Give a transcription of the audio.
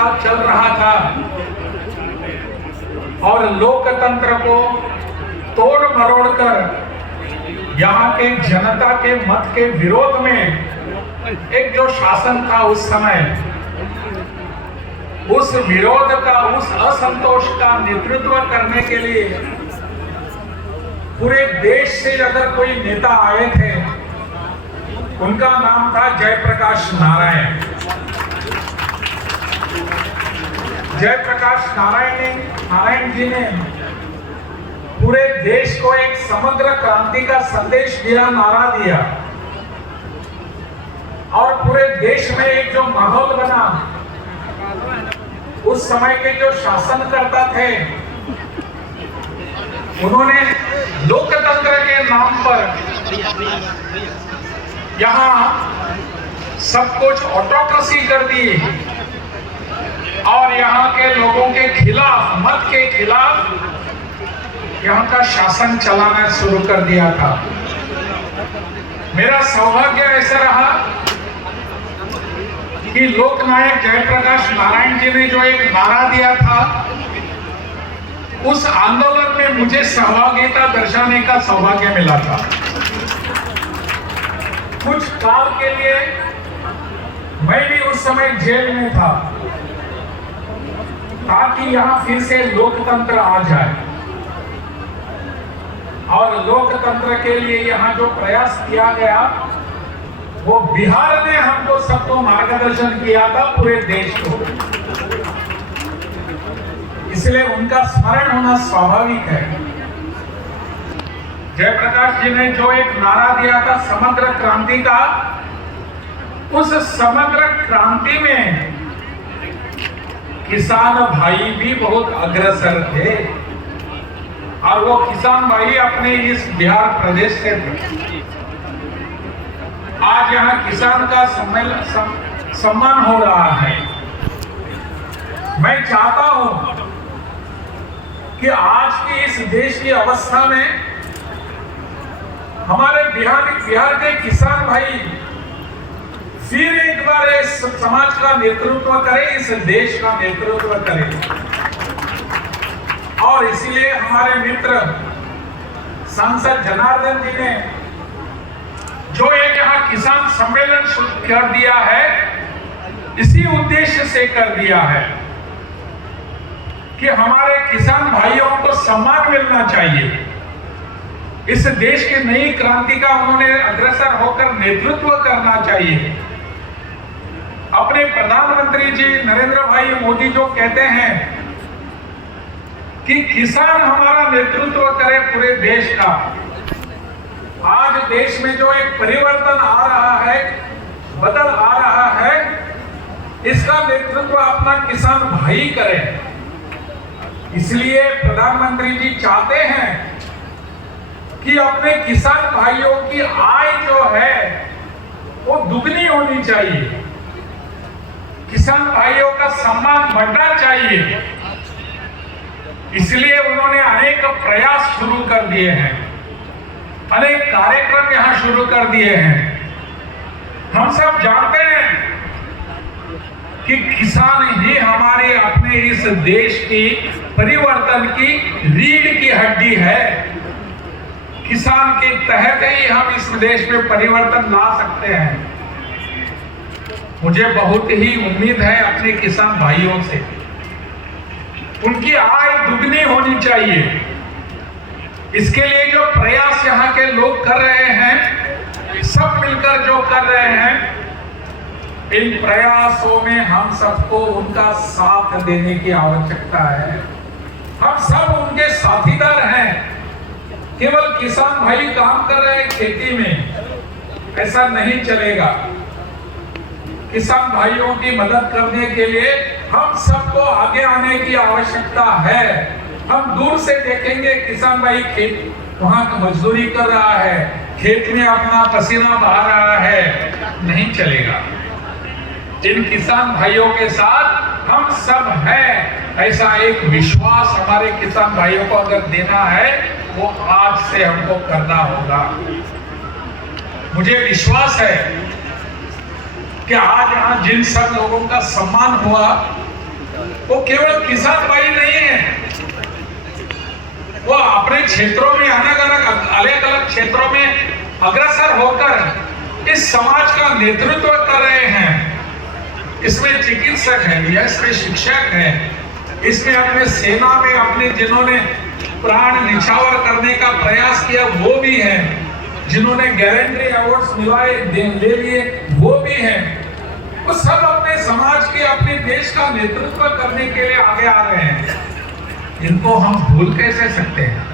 काल चल रहा था और लोकतंत्र को तोड़ मरोड़ कर यहाँ के जनता के मत के विरोध में एक जो शासन था उस समय, उस विरोध का, उस असंतोष का नेतृत्व करने के लिए पूरे देश से अगर कोई नेता आए थे, उनका नाम था जयप्रकाश नारायण। जयप्रकाश नारायण जी ने पूरे देश को एक समग्र क्रांति का संदेश दिया, नारा दिया और पूरे देश में एक जो माहौल बना, उस समय के जो शासनकर्ता थे उन्होंने लोकतंत्र के नाम पर यहाँ सब कुछ ऑटोक्रेसी कर दी और यहाँ के लोगों के खिलाफ, मत के खिलाफ यहाँ का शासन चलाना शुरू कर दिया था। मेरा सौभाग्य ऐसा रहा कि लोकनायक जयप्रकाश नारायण जी ने जो एक नारा दिया था, उस आंदोलन में मुझे सहभागिता दर्शाने का सौभाग्य मिला था। कुछ काल के लिए मैं भी उस समय जेल में था ताकि यहां फिर से लोकतंत्र आ जाए और लोकतंत्र के लिए यहां जो प्रयास किया गया वो बिहार ने हमको सबको मार्गदर्शन किया था, पूरे देश को। इसलिए उनका स्मरण होना स्वाभाविक है। जयप्रकाश जी ने जो एक नारा दिया था समग्र क्रांति का, उस समग्र क्रांति में किसान भाई भी बहुत अग्रसर थे और वो किसान भाई अपने इस बिहार प्रदेश से थे। आज यहाँ किसान का सम्मान हो रहा है। मैं चाहता हूं कि आज की इस देश की अवस्था में हमारे बिहार के किसान भाई फिर एक बार इस समाज का नेतृत्व करें, इस देश का नेतृत्व करें। और इसीलिए हमारे मित्र सांसद जनार्दन जी ने जो एक यहाँ किसान सम्मेलन शुरू कर दिया है, इसी उद्देश्य से कर दिया है कि हमारे किसान भाइयों को सम्मान मिलना चाहिए। इस देश की नई क्रांति का उन्होंने अग्रसर होकर नेतृत्व करना चाहिए। अपने प्रधानमंत्री जी नरेंद्र भाई मोदी जो कहते हैं कि किसान हमारा नेतृत्व करे पूरे देश का, आज देश में जो एक परिवर्तन आ रहा है, बदल आ रहा है, इसका नेतृत्व अपना किसान भाई करे। इसलिए प्रधानमंत्री जी चाहते हैं कि अपने किसान भाइयों की आय जो है वो दुगनी होनी चाहिए, किसान भाइयों का सम्मान बढ़ना चाहिए। इसलिए उन्होंने अनेक प्रयास शुरू कर दिए हैं, अनेक कार्यक्रम यहां शुरू कर दिए हैं। हम सब जानते हैं कि किसान ही हमारे अपने इस देश की परिवर्तन की रीढ़ की हड्डी है। किसान के तहत ही हम इस देश में परिवर्तन ला सकते हैं। मुझे बहुत ही उम्मीद है अपने किसान भाइयों से, उनकी आय दुगनी होनी चाहिए। इसके लिए जो प्रयास यहाँ के लोग कर रहे हैं, सब मिलकर जो कर रहे हैं, इन प्रयासों में हम सबको उनका साथ देने की आवश्यकता है। हम सब उनके साथीदार हैं। केवल किसान भाई काम कर रहे हैं खेती में, ऐसा नहीं चलेगा। किसान भाइयों की मदद करने के लिए हम सबको आगे आने की आवश्यकता है। हम दूर से देखेंगे किसान भाई खेत वहां मजदूरी कर रहा है, खेत में अपना पसीना बहा रहा है, नहीं चलेगा। इन किसान भाइयों के साथ हम सब हैं, ऐसा एक विश्वास हमारे किसान भाइयों को अगर देना है वो आज से हमको करना होगा। मुझे विश्वास है कि आज यहाँ जिन सब लोगों का सम्मान हुआ वो केवल किसान भाई नहीं है, वो अपने क्षेत्रों में अलग अलग क्षेत्रों में अग्रसर होकर इस समाज का नेतृत्व कर रहे हैं। इसमें चिकित्सक है या इसमें शिक्षक है, इसमें अपने सेना में अपने जिन्होंने प्राण निछावर करने का प्रयास किया वो भी है, जिन्होंने गैलेंट्री अवार्ड्स ले लिए वो भी है। वो सब अपने समाज के अपने देश का नेतृत्व करने के लिए आगे आ रहे हैं। इनको हम भूल कैसे सकते हैं?